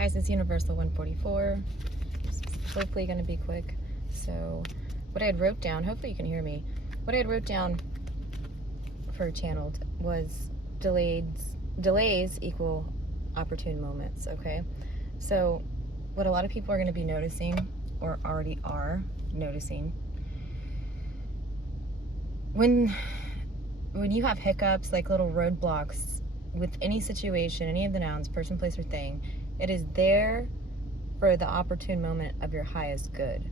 Hi, this is Universal 144. It's hopefully going to be quick. So, what I had wrote down, hopefully you can hear me. What I had wrote down for channeled was delays equal opportune moments, okay? So, what a lot of people are going to be noticing, or already are noticing, when you have hiccups, like little roadblocks with any situation, any of the nouns, person, place, or thing, it is there for the opportune moment of your highest good,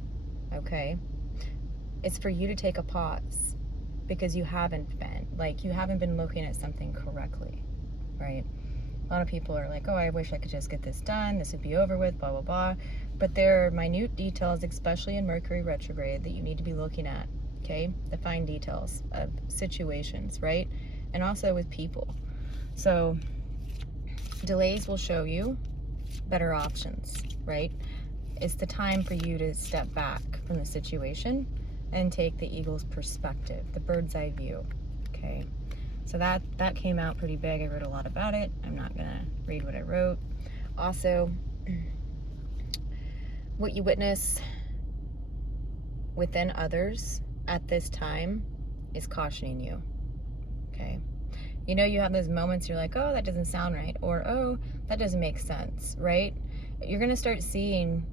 okay? It's for you to take a pause because you haven't been looking at something correctly, right? A lot of people are like, oh, I wish I could just get this done, this would be over with, blah, blah, blah. But there are minute details, especially in Mercury retrograde, that you need to be looking at, okay? The fine details of situations, right? And also with people. So delays will show you better options, right? It's the time for you to step back from the situation and take the eagle's perspective, the bird's eye view, okay? So that came out pretty big. I wrote a lot about it. I'm not gonna read what I wrote. Also, what you witness within others at this time is cautioning you, okay? You know, you have those moments you're like, oh, that doesn't sound right, or oh, that doesn't make sense, right? You're gonna start seeing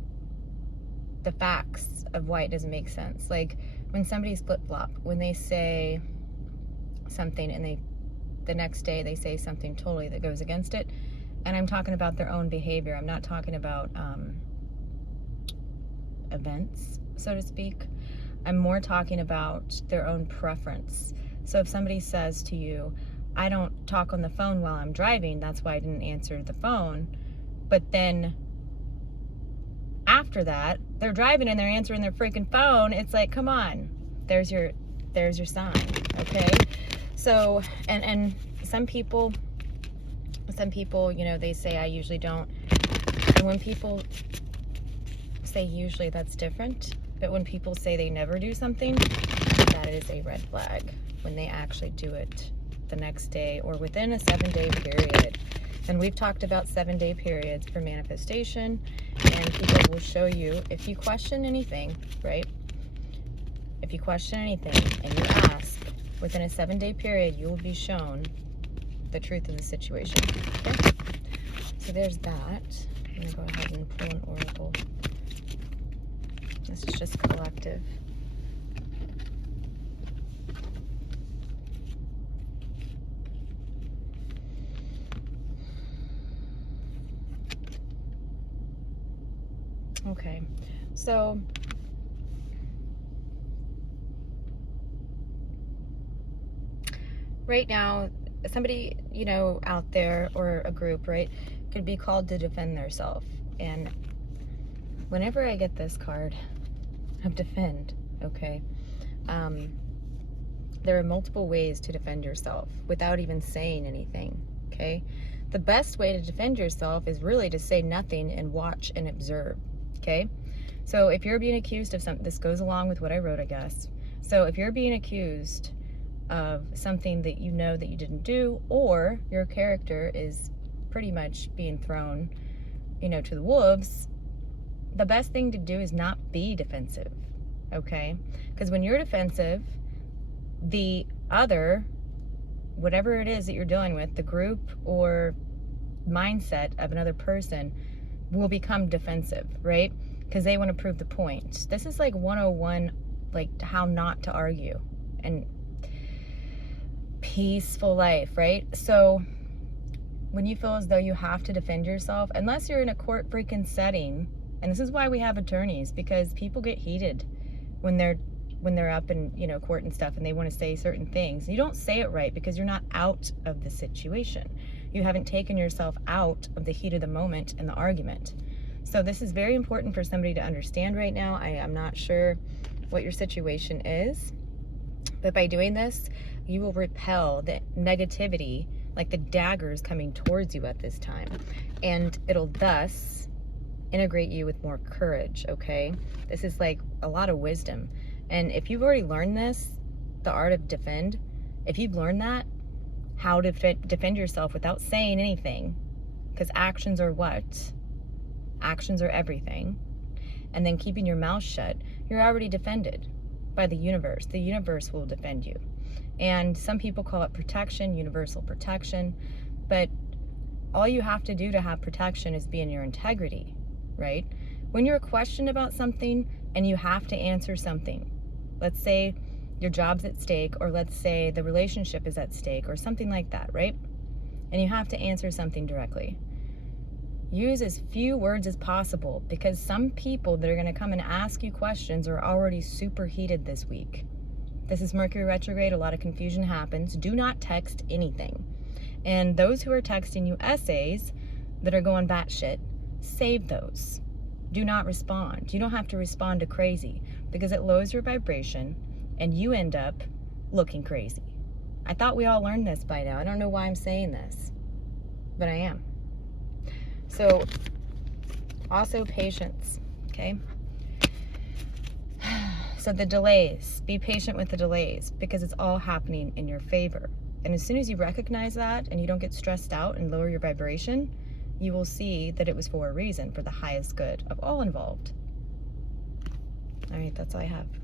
the facts of why it doesn't make sense. Like when somebody's flip-flop, when they say something and the next day they say something totally that goes against it. And I'm talking about their own behavior. I'm not talking about events, so to speak. I'm more talking about their own preference. So if somebody says to you, I don't talk on the phone while I'm driving, that's why I didn't answer the phone. But then after that, they're driving and they're answering their freaking phone. It's like, come on, there's your sign, okay? So, and some people, you know, they say I usually don't. And when people say usually, that's different. But when people say they never do something, that is a red flag. When they actually do it the next day or within a 7-day period. And we've talked about 7-day periods for manifestation, and people will show you, if you question anything, right? If you question anything and you ask, within a 7-day period, you will be shown the truth of the situation. Okay? So there's that. I'm going to go ahead and pull an oracle. This is just collective. Okay, so right now, somebody, you know, out there, or a group, right, could be called to defend themselves. And whenever I get this card of defend, okay, there are multiple ways to defend yourself without even saying anything, okay? The best way to defend yourself is really to say nothing and watch and observe, okay? So if you're being accused of something, this goes along with what I wrote, I guess. So if you're being accused of something that you know that you didn't do, or your character is pretty much being thrown, you know, to the wolves, the best thing to do is not be defensive, okay? Because when you're defensive, the other, whatever it is that you're dealing with, the group or mindset of another person will become defensive, right? Because they want to prove the point. This is like 101, like how not to argue and peaceful life, right? So when you feel as though you have to defend yourself, unless you're in a court freaking setting, and this is why we have attorneys, because people get heated when they're up in, you know, court and stuff, and they want to say certain things. You don't say it right because you're not out of the situation. You haven't taken yourself out of the heat of the moment and the argument. So this is very important for somebody to understand right now. I am not sure what your situation is, but by doing this, you will repel the negativity, like the daggers coming towards you at this time, and it'll thus integrate you with more courage, okay? This is like a lot of wisdom. And if you've already learned this, the art of defend, if you've learned that, how to defend yourself without saying anything, because actions are what? actions are everything, and then keeping your mouth shut, you're already defended by the universe. The universe will defend you. And some people call it protection, universal protection, but all you have to do to have protection is be in your integrity, right? When you're questioned about something and you have to answer something, let's say your job's at stake, or let's say the relationship is at stake, or something like that, right? And you have to answer something directly. Use as few words as possible, because some people that are going to come and ask you questions are already super heated this week. This is Mercury retrograde. A lot of confusion happens. Do not text anything. And those who are texting you essays that are going batshit, save those. Do not respond. You don't have to respond to crazy, because it lowers your vibration and you end up looking crazy. I thought we all learned this by now. I don't know why I'm saying this, but I am. So, also patience, okay? So the delays, be patient with the delays, because it's all happening in your favor. And as soon as you recognize that and you don't get stressed out and lower your vibration, you will see that it was for a reason, for the highest good of all involved. All right, that's all I have.